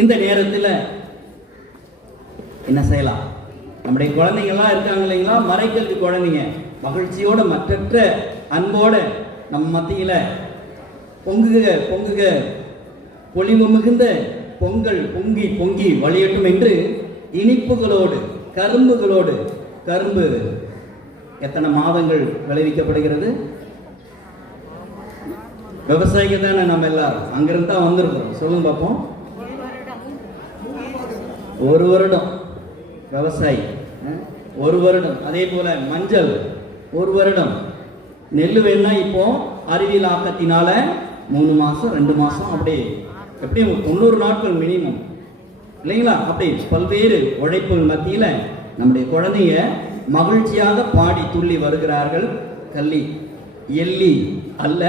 இந்த நேரத்தில் என்ன செய்யலாம்? நம்முடைய குழந்தைங்கள்லாம் இருக்காங்க இல்லைங்களா, மறைக்கல்வி குழந்தைங்க மகிழ்ச்சியோட மற்றற்ற அன்போட நம்ம மத்தியில் பொங்குக பொங்குக பொலிவு மிகுந்த பொங்கல் பொங்கி பொங்கி வழியட்டும் என்று இனிப்புகளோடு கரும்புகளோடு, கரும்பு எத்தனை மாதங்கள் விளைவிக்கப்படுகிறது? விவசாயிகள் தானே நம்ம எல்லாரும், அங்கிருந்து தான் வந்திருக்கோம். சொல்லுங்க பார்ப்போம். 1 வருடம் விவசாயி, 1 வருடம். அதே போல மஞ்சள் 1 வருடம். நெல் வேணா இப்போ அறிவியல் ஆக்கத்தினால 3 மாசம் 2 மாசம் அப்படி எப்படியும் 90 நாட்கள் மினிமம் இல்லைங்களா? அப்படி பல்வேறு உழைப்புகள் மத்தியில் நம்முடைய குழந்தைங்க மகிழ்ச்சியாக பாடி துள்ளி வருகிறார்கள். கள்ளி எள்ளி அல்ல,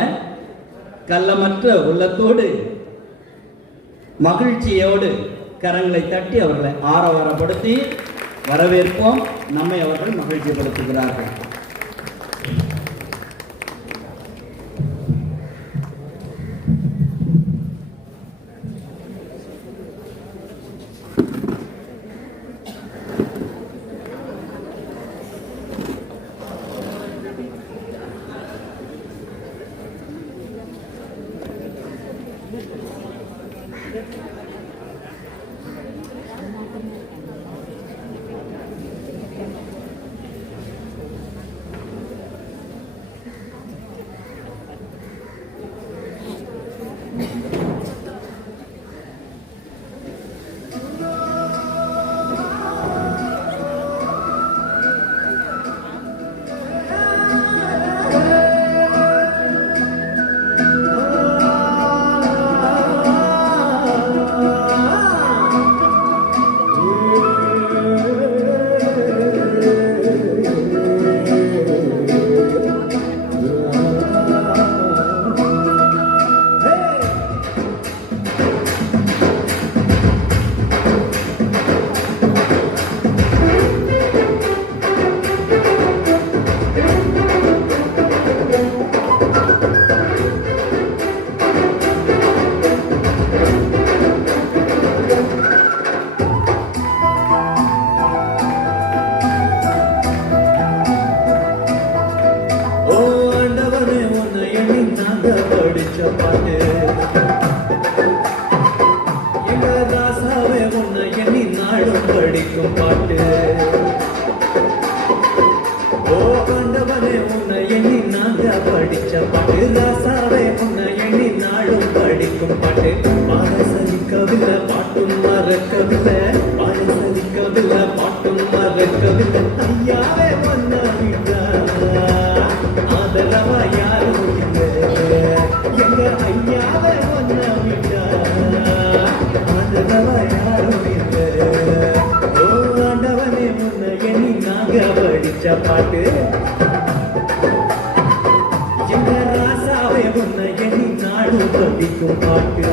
கள்ளமற்ற உள்ளத்தோடு மகிழ்ச்சியோடு கரங்களை தட்டி அவர்களை ஆரவாரப்படுத்தி வரவேற்போம். நம்மை அவர்கள் மகிழ்ச்சிப்படுத்துகிறார்கள். படிக்கும் பாட்டு ஓ ஆண்டவனே உன்னை எண்ணி நாங்க படிச்ச பாட்டு ராசாவே உன்னை எண்ணி நாடும் படிக்கும் பாட்டு பாரசலிக்கவில்லை பாட்டும் மறக்கவில்லை பாரசலிக்கவில்லை பாட்டும் மறக்கவில்லை ஐயாவே பண்ண விட்டா ஆதரவா யாரும் இல்லை எங்க ஐயாவே பண்ண விட்டா ஆதரவா யாரும் இல்லை படிச்ச பாட்டு எங்க ராசாவே உன்னை எண்ணி நாடும் படிக்கும் பாட்டு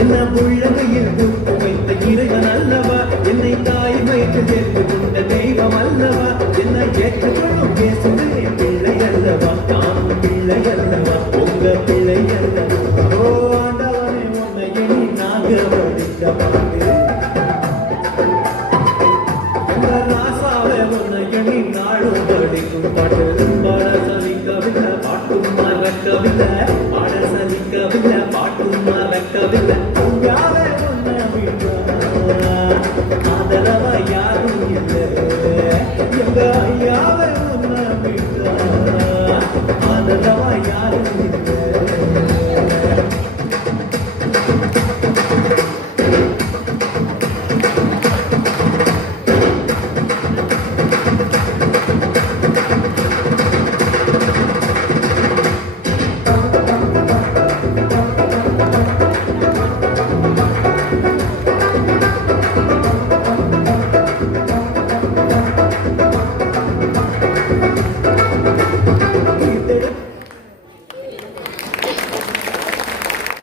என்ன உள்ளமையில் கூட்டு வைத்த இறைவன் அல்லவா என்னை தாய் வைத்து சேர்த்து கொண்ட தெய்வம் அல்லவா என்னை ஏற்றுக்கொள்ளும் பேசுவே பிள்ளை அல்லவா நான் பிள்ளை அல்லவா உங்க பிள்ளை அல்லவா ஓ ஆண்டவனே உன்னை எண்ணி நாங்க படித்த பாட்டு எங்க ராசாவே உன்னை எண்ணி நாடும் படிக்கும் பாட்டு பாடசலிக்கவில்லை பாட்டும் மறக்கவில்லை பாடசலிக்கவில்லை பாட்டும் மறக்கவில்லை ஆதரவா யாரும் இல்லை எங்க யாவை